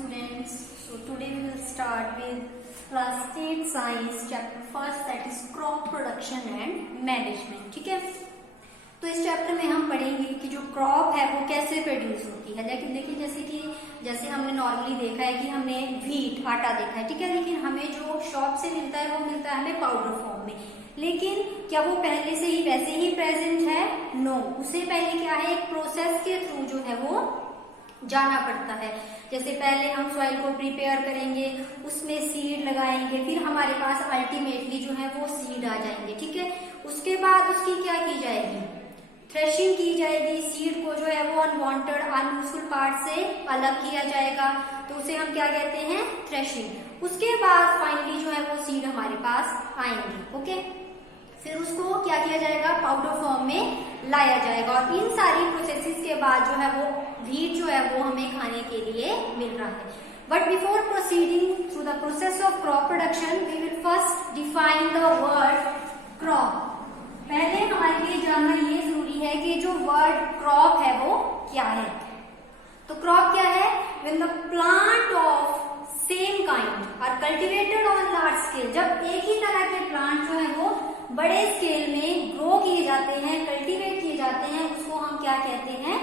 students. So today we will start with class 8 science chapter first, that is crop production and management. ठीक है, तो इस chapter में हम पढ़ेंगे कि जो क्रॉप है वो कैसे प्रोड्यूस होती है। लेकिन देखिए जैसे हमने नॉर्मली देखा है कि हमने व्हीट आटा देखा है, ठीक है, लेकिन हमें जो शॉप से मिलता है वो मिलता है हमें पाउडर फॉर्म में। लेकिन क्या वो पहले से ही वैसे ही प्रेजेंट है? नो, उससे पहले क्या है, एक प्रोसेस के थ्रू जो है वो जाना पड़ता है। जैसे पहले हम सॉइल को प्रिपेयर करेंगे, उसमें सीड लगाएंगे, फिर हमारे पास अल्टीमेटली जो है वो सीड आ जाएंगे, ठीक है। उसके बाद उसकी क्या की जाएगी, थ्रेशिंग की जाएगी। सीड को जो है वो अनवांटेड अनयूजफुल पार्ट से अलग किया जाएगा, तो उसे हम क्या कहते हैं, थ्रेशिंग। उसके बाद फाइनली जो है वो सीड हमारे पास आएंगे, ओके। फिर उसको क्या किया जाएगा, पाउडर फॉर्म में लाया जाएगा, और इन सारी प्रोसेसेस के बाद जो है वो व्हीट जो है वो हमें खाने के लिए मिल रहा है। But before proceeding through the process of crop production we will first define the word crop. पहले हमारे लिए जानना ये जरूरी है कि जो वर्ड क्रॉप है वो क्या है। तो क्रॉप क्या है, when the plant of same kind are cultivated on large scale. जब एक ही तरह के प्लांट जो है वो बड़े स्केल में ग्रो किए जाते हैं, कल्टीवेट किए जाते हैं, उसको हम क्या कहते हैं,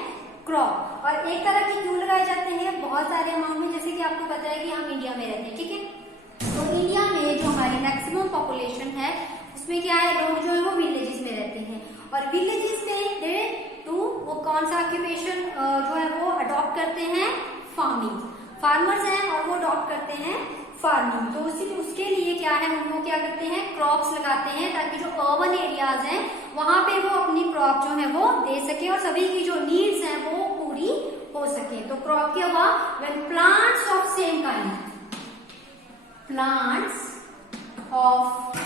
क्रॉप। और एक तरह के क्यों लगाए जाते हैं, बहुत सारे अमाउंट में, जैसे कि आपको पता है कि हम इंडिया में रहते हैं, ठीक है। तो इंडिया में जो हमारी मैक्सिमम पॉपुलेशन है उसमें क्या है, लोग जो है वो विलेजेस में रहते हैं, और विलेजेस में दे टू वो कौन सा ऑक्यूपेशन जो है वो अडॉप्ट करते हैं, फार्मिंग। फार्मर्स हैं और वो अडॉप्ट करते हैं फार्मिंग। तो उसके लिए क्या है, उनको क्या करते हैं, क्रॉप्स लगाते हैं, ताकि जो अर्बन एरियाज हैं वहां पे वो अपनी क्रॉप जो है वो दे सके और सभी की जो नीड्स हैं वो पूरी हो सके। तो क्रॉप क्या हुआ, when plants of same kind, plants of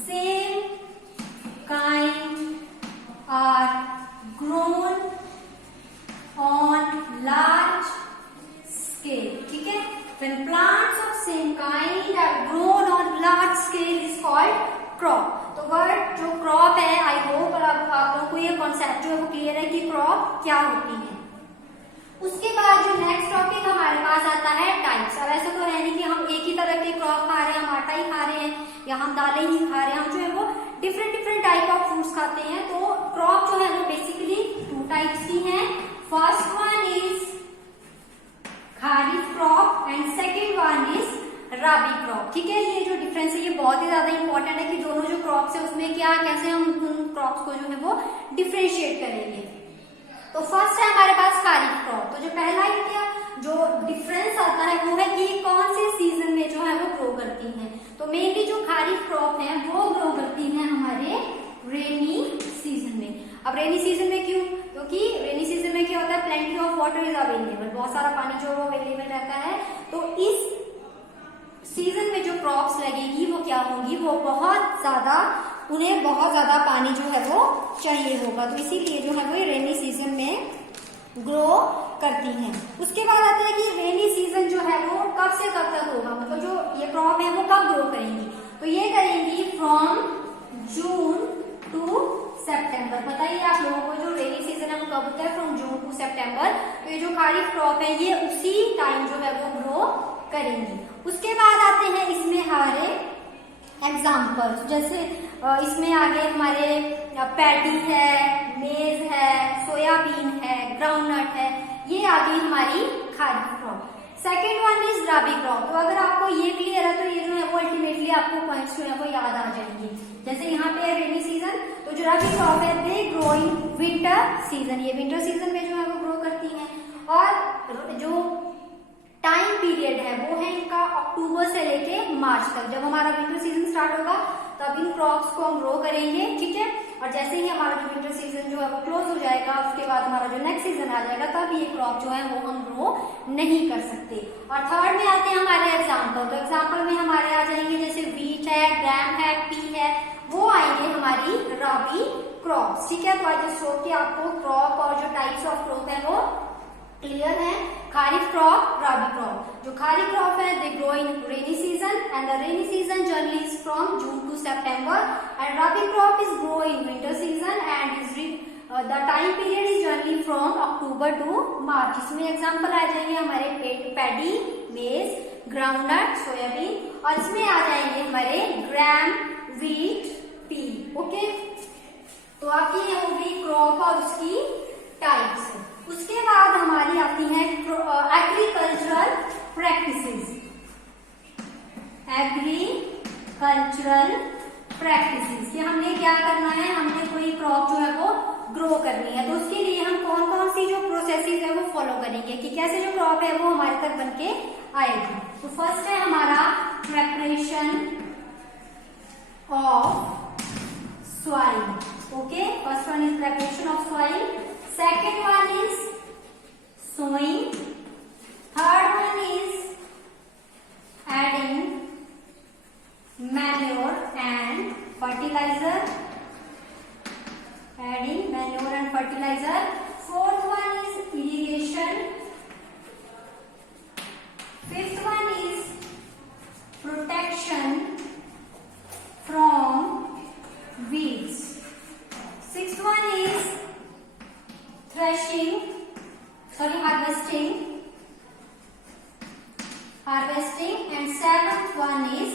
same kind are grown on large scale, ठीक है। When plants of same kind are grown on large scale is called crop. तो वर्ड जो क्रॉप है, आई होप आप लोगों को ये concept जो है वो क्लियर है कि क्रॉप क्या होती है। उसके बाद जो नेक्स्ट टॉपिक हमारे पास आता है टाइप्स। अब ऐसा तो है नहीं कि हम एक ही तरह के क्रॉप खा रहे हैं, हम आटा ही खा रहे हैं या हम दालें ही खा रहे हैं, हम जो है वो डिफरेंट टाइप ऑफ फ्रूट्स खाते हैं। तो क्रॉप जो है वो बेसिकली 2 टाइप्स की है। First one is kharif crop and second one is rabi crop, ठीक है। ये जो डिफरेंस है ये बहुत ही ज्यादा इंपॉर्टेंट है कि दोनों जो क्रॉप्स है उसमें क्या, कैसे हम उन क्रॉप्स को जो है वो डिफरेंशिएट करेंगे। तो फर्स्ट है हमारे पास खारिफ क्रॉप। तो जो पहला क्या जो डिफरेंस आता है वो है कि कौन से सीजन में जो है वो ग्रो करती है। तो मेनली जो खारिफ क्रॉप है वो ग्रो करती है हमारे रेनी सीजन में। अब रेनी सीजन में क्यों, क्योंकि रेनी सीजन में क्या होता है, plenty of water is available, बहुत सारा पानी जो वो अवेलेबल रहता है। तो इस सीजन में जो क्रॉप्स लगेगी वो क्या होगी, वो बहुत ज्यादा, उन्हें बहुत ज्यादा पानी जो है वो चाहिए होगा, तो इसीलिए जो है वो रेनी सीजन में ग्रो करती हैं। उसके बाद आता है कि रेनी सीजन जो है वो कब से कब तक होगा, मतलब जो ये क्रॉप है वो कब ग्रो करेंगी। तो ये करेंगी फ्रॉम जून टू सितंबर। बताइए आप लोगों को जो रेनी सीजन है वो कब होता है, फ्रॉम जून टू सितंबर। तो ये जो खारिफ क्रॉप है ये उसी टाइम जो है वो ग्रो करेंगी। उसके बाद आते हैं इसमें हमारे एग्जाम्पल्स, जैसे इसमें आगे हमारे पैडी है, मेज है, सोयाबीन है, ग्राउंडनट है, ये आ गई हमारी kharif crop. Second one is rabi crop. तो अगर आपको ये क्लियर है तो ये जो है वो अल्टीमेटली आपको पॉइंट्स जो है वो याद आ जाएंगे। जैसे यहाँ पे है रेनी सीजन, तो जो राबी क्रॉप है they grow in winter season, ये विंटर सीजन में जो है वो ग्रो करती है। और जो टाइम पीरियड है वो है इनका अक्टूबर से लेके मार्च तक। जब हमारा विंटर सीजन स्टार्ट होगा तब इन क्रॉप्स को हम ग्रो करेंगे, ठीक है। और जैसे ही हमारा जो विंटर सीजन जो है वो क्लोज हो जाएगा, उसके बाद हमारा जो नेक्स्ट सीजन आ जाएगा, तब ये क्रॉप जो है वो हम ग्रो नहीं कर सकते। और थर्ड में आते हैं हमारे एग्जाम्पल। तो एग्जाम्पल में हमारे आ जाएंगे जैसे व्हीट है, ग्राम है, पी है, वो आएंगे हमारी राबी क्रॉप्स, ठीक है। तो आज जस्ट होप कि आपको क्रॉप और जो टाइप्स ऑफ क्रॉप है वो क्लियर है। Kharif crop, rabi crop. जो खारिफ क्रॉप है they grow in rainy season and the rainy season generally is from June to September, and rabi crop is grow in winter season and is the time period is generally from October to March. इसमें example आ जाएंगे हमारे paddy, मेज, groundnut, soybean, और इसमें आ जाएंगे हमारे ग्राम, wheat, P. Okay, तो आपकी ये होगी क्रॉप और उसकी टाइप्स। उसके बाद हमारी आती है एग्रीकल्चरल प्रैक्टिसेस। एग्रीकल्चरल प्रैक्टिसेस, ये हमने क्या करना है, हमने कोई क्रॉप जो है वो ग्रो करनी है, तो उसके लिए हम कौन कौन सी जो प्रोसेसेस है वो फॉलो करेंगे कि कैसे जो क्रॉप है वो हमारे तक बनके आएगी। तो फर्स्ट है हमारा preparation of soil. Okay, first one is preparation of soil, second one is sowing, third one is adding manure and fertilizer, adding manure and fertilizer, fourth one is irrigation, fifth one is protection from weeds, sixth one is harvesting and seventh one is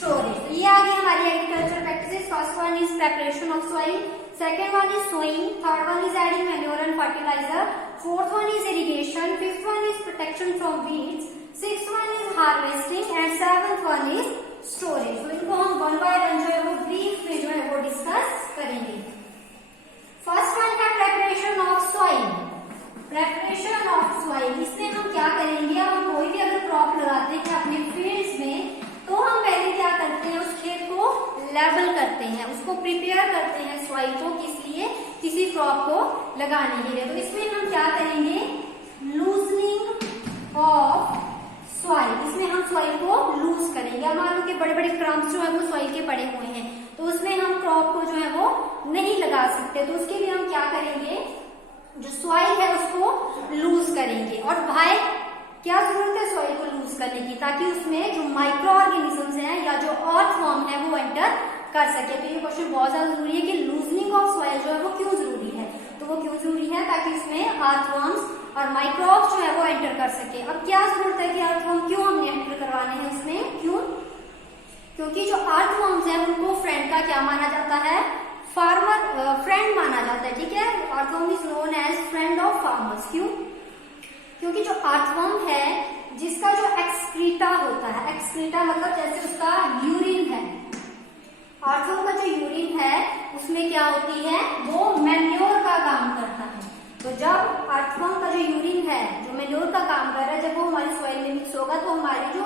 storage. तो ये आ गई हमारी agriculture practices. First one is preparation of soil, second one is sowing, third one is adding manure and fertiliser, fourth one is irrigation, fifth one is protection from weeds, sixth one is harvesting and seventh one is storage. तो इनको हम one by one जो है वो brief में जो है वो डिस्कस करेंगे। फर्स्ट वन है preparation of soil. Preparation of soil, इसमें हम क्या करेंगे, हम कोई भी अगर क्रॉप लगाते हैं अपने फील्ड्स में तो हम पहले क्या करते हैं, उस खेत को लेवल करते हैं, उसको प्रिपेयर करते हैं सॉइल को, किस लिए, किसी क्रॉप को लगाने के लिए। तो इसमें हम क्या करेंगे, लूजनिंग ऑफ सॉइल, इसमें हम सॉइल को लूज करेंगे। मान लो कि बड़े बड़े क्रम्स जो है वो सॉइल के पड़े हुए हैं, तो उसमें हम क्रॉप को जो है वो नहीं लगा सकते, तो उसके लिए हम क्या करेंगे, जो सॉइल है उसको लूज करेंगे। और भाई क्या जरूरत है सॉइल को लूज करने की, ताकि उसमें जो माइक्रो ऑर्गेनिजम्स हैं या जो अर्थवर्म है वो एंटर कर सके। तो ये क्वेश्चन बहुत ज्यादा जरूरी है कि लूजनिंग ऑफ सॉइल जो है वो क्यों जरूरी है, तो वो क्यों जरूरी है, ताकि उसमें अर्थवर्म्स और माइक्रोब्स जो है वो एंटर कर सके। अब क्या जरूरत है कि अर्थवर्म क्यों हमने एंटर करवाने हैं उसमें, क्यों, क्योंकि जो अर्थवर्म्स है उनको फ्रेंड का क्या माना जाता है, फार्मर फ्रेंड माना जाता है। ठीक है, earthworm is known as friend of farmers. क्यों, क्योंकि जो अर्थवर्म है जिसका जो एक्सक्रीटा होता है, एक्सक्रीटा मतलब जैसे उसका यूरिन है, अर्थवर्म का जो यूरिन है उसमें क्या होती है, वो मैन्योर का काम करता है। तो जब अर्थवर्म का जो यूरिन है जो मैन्योर का काम कर रहा है, जब वो हमारी सॉइल में मिक्स होगा तो हमारी जो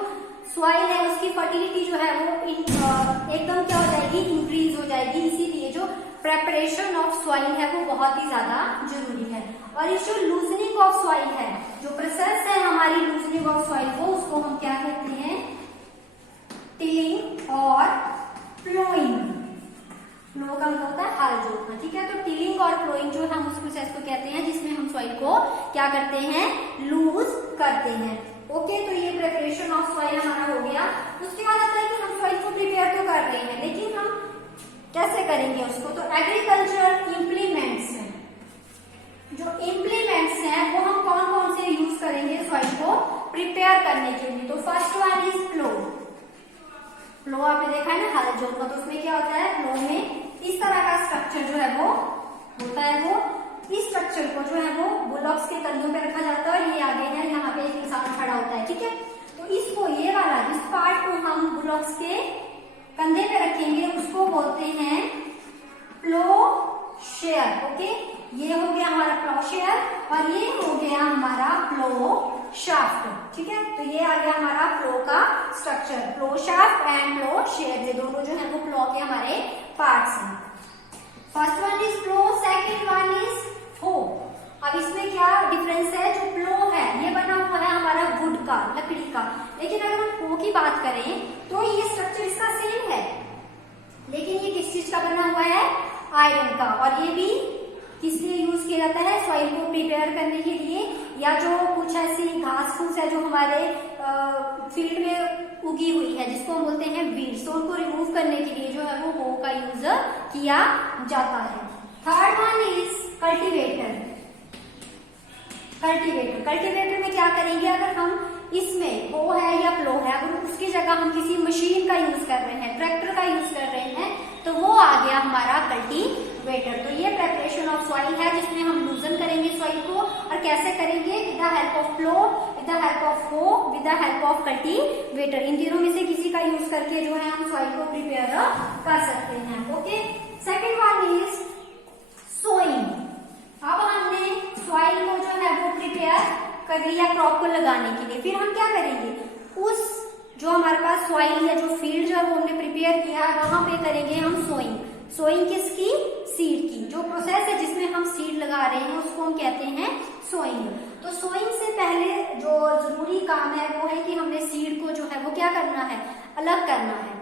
सॉइल है उसकी फर्टिलिटी जो है वो एकदम क्या हो जाएगी, इंक्रीज हो जाएगी। इसीलिए जो प्रेपरेशन ऑफ सॉइल है वो बहुत ही ज्यादा जरूरी है। और इस जो लूजनिंग ऑफ सॉइल है, जो प्रोसेस है हमारी लूजनिंग ऑफ सॉइल को, उसको हम क्या कहते हैं, टिलिंग और प्लोइंग। प्लो का मतलब होता है हल जोतना। ठीक है, तो टिलिंग और प्लोइंग जो हम उस प्रोसेस को कहते हैं जिसमें हम सॉइल को क्या करते हैं, लूज करते हैं। ओके, तो ये प्रिपरेशन ऑफ सॉइल हमारा हो गया। उसके बाद आता है कि हम सॉइल को प्रिपेयर तो कर रहे हैं, लेकिन हम कैसे करेंगे उसको, तो एग्रीकल्चरल इम्प्लीमेंट्स हैं, जो इम्प्लीमेंट्स हैं वो हम कौन कौन से यूज करेंगे सॉइल को प्रिपेयर करने के लिए। तो फर्स्ट वन इज प्लो। प्लो आपने देखा है ना हल जोतना, तो उसमें क्या होता है, प्लो में इस तरह का स्ट्रक्चर जो है वो होता है, वो इस स्ट्रक्चर को जो है वो बुलॉक्स के कंधों पे रखा जाता है और ये आगे है, यहाँ पे एक इंसान खड़ा होता है। ठीक है, तो इसको ये वाला जिस पार्ट को हम बुलॉक्स के कंधे पे रखेंगे उसको बोलते हैं प्लो शेयर। ओके, ये हो गया हमारा प्लो शेयर और ये हो गया हमारा प्लो शाफ्ट। ठीक है, तो ये आ गया हमारा प्लो का structure, plough shaft and plough share, ये दोनों जो है वो प्लो के हमारे पार्ट्स हैं। First one is plough, second one is hoe. अब इसमें क्या डिफरेंस है, जो प्लो है ये बना हुआ है हमारा वुड का, लकड़ी का, लेकिन अगर हम हो की बात करें तो ये स्ट्रक्चर इसका सेम है, लेकिन ये किस चीज का बना हुआ है, आयरन का। और ये भी किस लिए यूज किया जाता है, सॉइल को प्रिपेयर करने के लिए, या जो कुछ ऐसी घास फूस है जो हमारे फील्ड में उगी हुई है जिसको हम बोलते हैं वीड्स, तो उनको रिमूव करने के लिए जो है वो हो का यूज किया जाता है। Third one is cultivator. Cultivator में क्या करेंगे, अगर हम इसमें बो है या प्लो है, अगर उसकी जगह हम किसी मशीन का यूज कर रहे हैं, ट्रैक्टर का यूज कर रहे हैं, तो वो आ गया हमारा कल्टीवेटर। तो ये प्रेपरेशन ऑफ सॉइल है जिसमें हम लूजन करेंगे सॉइल को, और कैसे करेंगे, with the help of plough, with the help of hoe, with the help of cultivator. इन तीनों में से किसी का यूज करके जो है हम सॉइल को प्रिपेयर कर सकते हैं। Okay, second one is sowing. अब हमने सॉइल को जो है वो प्रिपेयर कर लिया क्रॉप को लगाने के लिए, फिर हम क्या करेंगे, उस जो हमारे पास सॉइल या जो फील्ड जो वो हमने प्रिपेयर किया वहां पे करेंगे हम सोइंग। सोइंग किसकी, सीड की। जो प्रोसेस है जिसमें हम सीड लगा रहे हैं उसको हम कहते हैं सोइंग। तो सोइंग से पहले जो जरूरी काम है वो है कि हमने सीड को जो है वो क्या करना है, अलग करना है।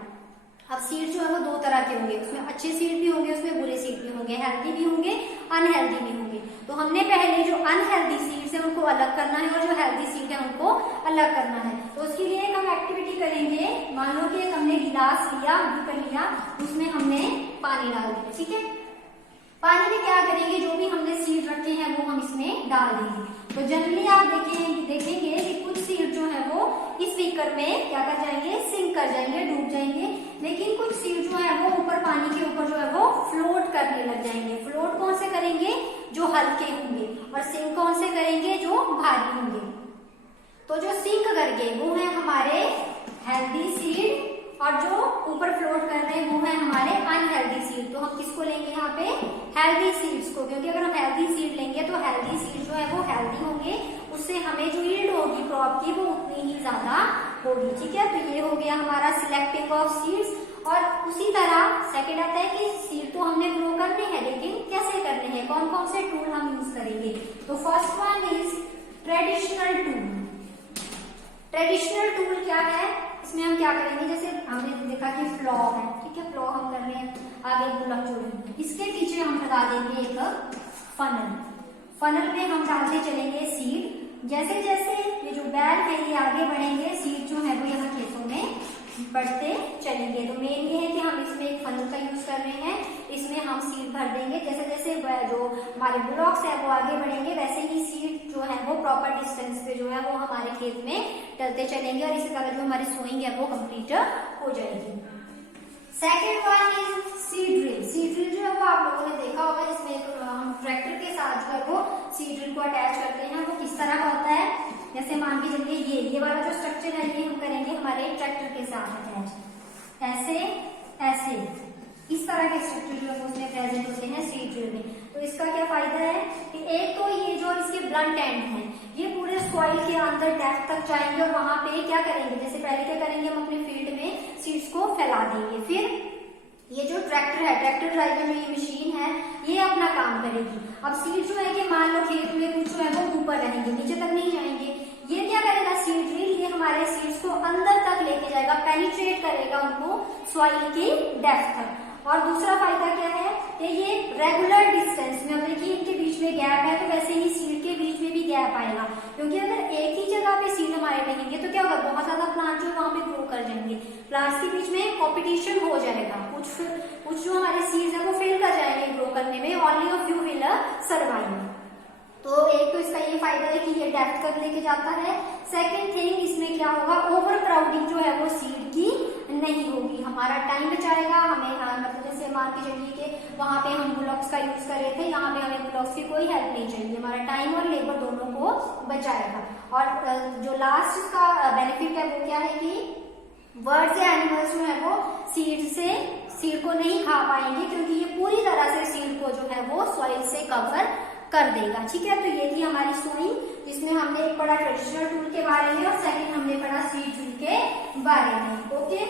अब सीड जो है वो दो तरह के होंगे, उसमें अच्छे सीड भी होंगे, उसमें बुरे सीड भी होंगे, हेल्दी भी होंगे, अनहेल्दी भी होंगे। तो हमने पहले जो अनहेल्दी सीड्स है उनको अलग करना है और जो हेल्दी सीड है उनको अलग करना है। तो उसके लिए एक हम एक्टिविटी करेंगे। मान लो कि हमने गिलास लिया, बीकर लिया, उसमें हमने पानी डाल दिया, ठीक है। पानी में क्या करेंगे, जो भी हमने सीड रखे हैं वो हम इसमें डाल देंगे। तो जनरली आप देखेंगे कि कुछ सीड जो है वो इस बीकर में क्या कर जाएंगे, सिंक कर जाएंगे, डूब जाएंगे। लेकिन कुछ सीड जो है वो ऊपर पानी के ऊपर जो है वो फ्लोट करने लग जाएंगे। फ्लोट कौन से करेंगे, जो हल्के होंगे, और सिंक कौन से करेंगे, जो भारी होंगे। तो जो सिंक करके वो है हमारे हेल्दी सीड, और जो ऊपर फ्लोट कर रहे हैं वो है हमारे अनहेल्दी सीड। तो हम किसको लेंगे यहाँ पे, हेल्दी सीड्स को, क्योंकि अगर हम हेल्दी सीड लेंगे तो हेल्दी सीड जो है वो हेल्दी होंगे, उससे हमें जो यील्ड होगी क्रॉप की वो उतनी ही ज्यादा होगी, ठीक है। तो ये हो गया हमारा सिलेक्टिंग ऑफ सीड्स। और उसी तरह सेकेंड आता है कि सीड तो हमने ग्रो करने हैं, लेकिन कैसे करने हैं, कौन कौन से टूल हम यूज करेंगे। तो first one is traditional tool. Traditional tool क्या है, इसमें हम क्या करेंगे, जैसे हमने देखा कि फ्लॉ है, ठीक है, फ्लॉ हम कर रहे हैं, आगे बुलक जोड़ेंगे, इसके पीछे हम लगा देंगे एक फनल। फनल में हम डालते चलेंगे सीड। जैसे जैसे ये जो बैल है ये आगे बढ़ेंगे, सीड जो है वो यहाँ खेतों में बढ़ते चलेंगे। तो मेन ये है कि हम इसमें एक फनल का यूज कर रहे हैं, इसमें हम सीड भर देंगे। जैसे जैसे जो हमारे ब्लॉक्स है वो आगे बढ़ेंगे, वैसे ही सीड जो है वो प्रॉपर डिस्टेंस पे जो है वो हमारे खेत में डलते चलेंगे, और इसी तरह जो हमारी सोइंग है वो कंप्लीट हो जाएगी। Second one is seed drill. Seed drill जो है वो आप लोगों ने देखा होगा, जिसमें हम ट्रैक्टर के साथ जो है वो सीड ड्रिल को अटैच करते हैं। वो किस तरह का होता है, जैसे मान के चलिए ये वाला जो स्ट्रक्चर है ये हम करेंगे हमारे ट्रैक्टर के साथ अटैच, ऐसे ऐसे इस तरह के स्ट्रक्चर जो है उसमें प्रेजेंट होते हैं सीड ड्रिल में। तो इसका क्या फायदा है कि एक तो ये जो इसके ब्लंट एंड है ये पूरे सॉइल के अंदर डेप्थ तक जाएंगे, और वहां पे क्या करेंगे, जैसे पहले क्या करेंगे, हम अपने फील्ड में सीड्स को फैला देंगे। फिर ये जो ट्रैक्टर है, ट्रैक्टर ड्राइवर जो ये मशीन है, ये अपना काम करेगी। अब सीड जो है कि मान लो खेत में कुछ जो है वो ऊपर रहेंगे, नीचे तक नहीं जाएंगे। ये क्या करेगा, सीड ड्रिल, ये हमारे सीड्स को अंदर तक लेके जाएगा, पेनिट्रेट करेगा उनको सॉइल की डेप्थ तक। और दूसरा फायदा क्या है कि ये रेगुलर डिस्टेंस में, अब देखिए इनके बीच में गैप है, तो वैसे ही सीड के बीच में भी गैप आएगा, क्योंकि अगर एक ही जगह पे सीड हमारे रहेंगे तो क्या होगा, बहुत ज्यादा प्लांट जो वहां पे ग्रो कर जाएंगे, प्लांट्स के बीच में कॉम्पिटिशन हो जाएगा, कुछ जो हमारे सीड्स है वो फेल कर जाएंगे ग्रो करने में, only a few will survive. तो एक तो इसका ये फायदा है कि ये डेप्थ तक लेके जाता है। सेकेंड थिंग, इसमें क्या होगा, ओवर क्राउडिंग जो है वो सीड की नहीं होगी, हमारा टाइम बचाएगा हमें। मतलब जैसे मान के चलिए कि वहां पे हम ब्लॉक्स का यूज कर रहे थे, यहाँ पे हमें ब्लॉक्स की कोई हेल्प नहीं चाहिए, हमारा टाइम और लेबर दोनों को बचाएगा। और जो लास्ट इसका बेनिफिट है वो क्या है कि बर्ड्स या एनिमल्स जो है वो सीड को नहीं खा पाएंगे, क्योंकि ये पूरी तरह से सीड को जो है वो सॉइल से कवर कर देगा, ठीक है। तो ये थी हमारी सोइंग, जिसमें हमने एक पढ़ा ट्रेडिशनल टूल के बारे में, और सेकंड हमने पढ़ा सीड ड्रिल के बारे में। Okay,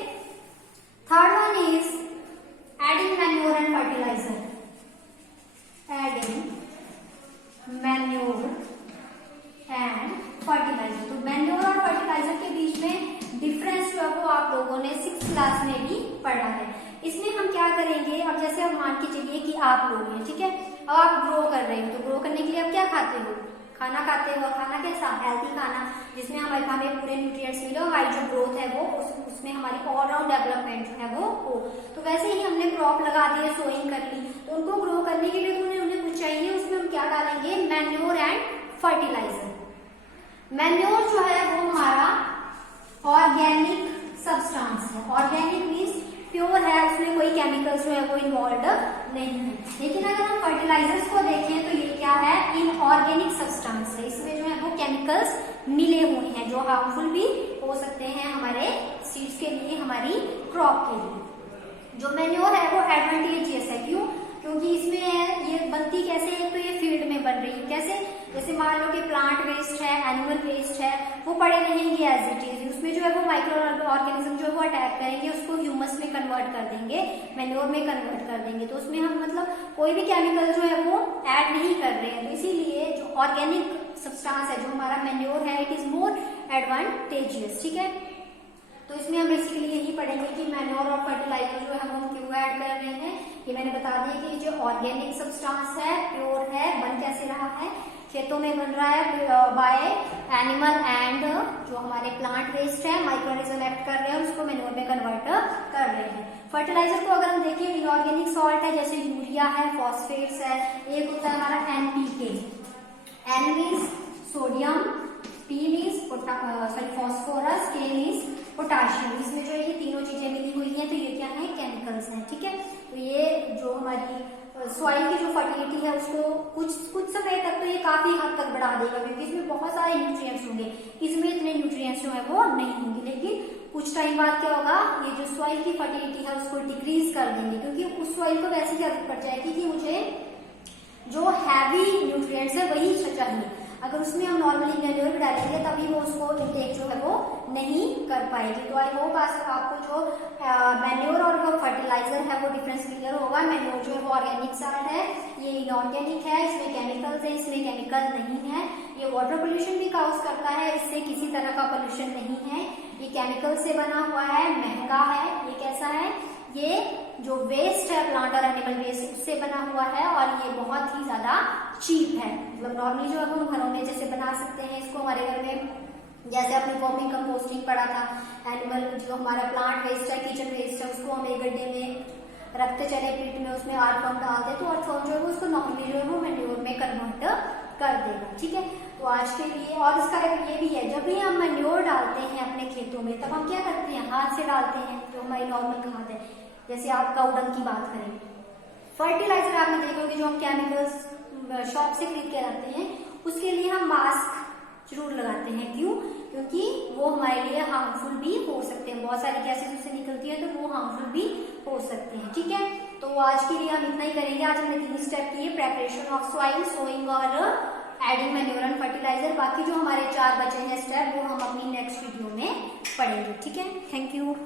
third one is adding manure and fertiliser. Adding manure and fertiliser. तो मैन्योर और फर्टिलाइजर के बीच में डिफरेंस जो है वो आप लोगों ने 6th क्लास में भी पढ़ा है। इसमें हम क्या करेंगे, अब जैसे अब मान के चलिए कि आप लोग हैं, ठीक है, अब आप ग्रो कर रहे हो, तो ग्रो करने के लिए आप क्या खाते हो, खाना खाते हो। खाना कैसा, हेल्थी खाना, जिसमें हमें पूरे न्यूट्रिएंट्स मिले, हमारी जो ग्रोथ है वो उसमें हमारी ऑलराउंड डेवलपमेंट जो है वो हो। तो वैसे ही हमने क्रॉप लगा दी सोइंग कर ली, तो उनको ग्रो करने के लिए तो उन्हें कुछ चाहिए, उसमें हम क्या डालेंगे, मैन्योर एंड फर्टिलाइजर। मैन्योर जो है वो हमारा ऑर्गेनिक सब्सटेंस है। ऑर्गेनिक मीन्स प्योर है, उसमें कोई केमिकल्स जो है वो इन्वॉल्व नहीं है। लेकिन अगर हम फर्टिलाइजर्स को देखें तो ये क्या है, इनऑर्गेनिक सब्सटेंस है। इसमें जो है वो केमिकल्स मिले हुए हैं जो हार्मफुल भी हो सकते हैं हमारे सीड्स के लिए, हमारी क्रॉप के लिए। जो मैन्योर है वो एडवांटेजियस है, क्यों? क्योंकि इसमें ये बनती कैसे है, तो ये फील्ड में बन रही है। कैसे? जैसे मान लो कि प्लांट वेस्ट है, एनिमल वेस्ट है, वो पड़े रहेंगे एज इट इज, उसमें जो है वो माइक्रो ऑर्गेनिज्म जो है वो अटैक करेंगे, उसको ह्यूमस में कन्वर्ट कर देंगे, मैन्योर में कन्वर्ट कर देंगे। तो उसमें हम मतलब कोई भी केमिकल जो है वो ऐड नहीं कर रहे हैं। तो इसीलिए जो ऑर्गेनिक सब्सटेंस है, जो हमारा मैन्योर है, इट इज मोर एडवांटेजियस। ठीक है, तो इसमें हम बेसिकली यही पढ़ेंगे कि मैन्योर और फर्टिलाइजर जो है हम क्यों ऐड कर रहे हैं। ये मैंने बता दिया कि जो ऑर्गेनिक सब्सटेंस है, प्योर है, बन कैसे रहा है, खेतों में बन रहा है बाय एनिमल एंड जो हमारे प्लांट वेस्ट है, माइक्रोऑर्गेनिज्म एक्ट कर रहे हैं और उसको मैन्योर में कन्वर्ट कर रहे हैं। फर्टिलाइजर को अगर हम देखें, इनऑर्गेनिक सॉल्ट है, जैसे यूरिया है, फॉस्फेट्स है, एक होता है हमारा NPK, N means sodium, P means phosphorus, K means potassium. इसमें जो ये तीनों चीजें मिली हुई हैं, तो ये क्या है, केमिकल्स हैं। ठीक है, तो ये जो हमारी सॉइल की जो फर्टिलिटी है उसको कुछ समय तक तो ये काफी हद तक बढ़ा देगा, क्योंकि इसमें बहुत सारे न्यूट्रिएंट्स होंगे। इसमें इतने न्यूट्रिएंट्स जो है वो नहीं होंगे, लेकिन कुछ टाइम बाद क्या होगा, ये जो सॉइल की फर्टिलिटी है उसको डिक्रीज कर देंगे, क्योंकि उस सॉइल को वैसी की आदत पड़ जाएगी कि मुझे जो हैवी न्यूट्रिएंट्स है वही चाहिए। अगर उसमें हम नॉर्मली मैन्योर भी डालेंगे तभी वो उसको इंटेक जो है वो नहीं कर पाएगी। तो आई होप आपको जो मैन्योर और जो फर्टिलाइजर है वो डिफरेंस क्लियर होगा। मैन्योर जो है वो ऑर्गेनिक सॉल्ट है, ये इनऑर्गेनिक है, इसमें केमिकल्स है, इसमें केमिकल नहीं है। ये वाटर पोल्यूशन भी काउज करता है, इससे किसी तरह का पोल्यूशन नहीं है। ये केमिकल से बना हुआ है, महंगा है। ये कैसा है, ये जो वेस्ट है, प्लांट और एनिमल वेस्ट, उससे बना हुआ है और ये बहुत ही ज्यादा चीप है। मतलब नॉर्मली जो हम घरों में जैसे बना सकते हैं इसको, हमारे घर में जैसे अपनी वर्मी कंपोस्टिंग पड़ा था, एनिमल जो हमारा प्लांट वेस्ट है, किचन वेस्ट है, उसको हम एक गड्ढे में रखते चले, पीट में उसमें अर्थवर्म डालते, तो अर्थवर्म जो है उसको नॉर्मली जो है वो मैन्योर में कन्वर्ट कर देगा। ठीक है, तो आज के लिए और इसका ये भी है, जब भी हम मैन्योर डालते हैं अपने खेतों में तब हम क्या करते हैं, हाथ से डालते हैं, जो हमारी नॉर्मल खाद है। जैसे आप काऊ डंग की बात करें, फर्टिलाइजर आपने देखोगे जो हम केमिकल्स शॉप से खरीद के लाते हैं, उसके लिए हम मास्क जरूर लगाते हैं। क्यों? क्योंकि वो हमारे लिए हार्मफुल भी हो सकते हैं, बहुत सारी गैसेस उससे निकलती है, तो वो हार्मफुल भी हो सकते हैं। ठीक है, तो आज के लिए हम इतना ही करेंगे। आज हमने 3 स्टेप किए, प्रेपरेशन ऑफ सॉइल, सोइंग और एडिंग मैन्योर एंड फर्टिलाइजर। बाकी जो हमारे 4 बचे हैं स्टेप वो हम अपनी नेक्स्ट वीडियो में पढ़ेंगे। ठीक है, थैंक यू।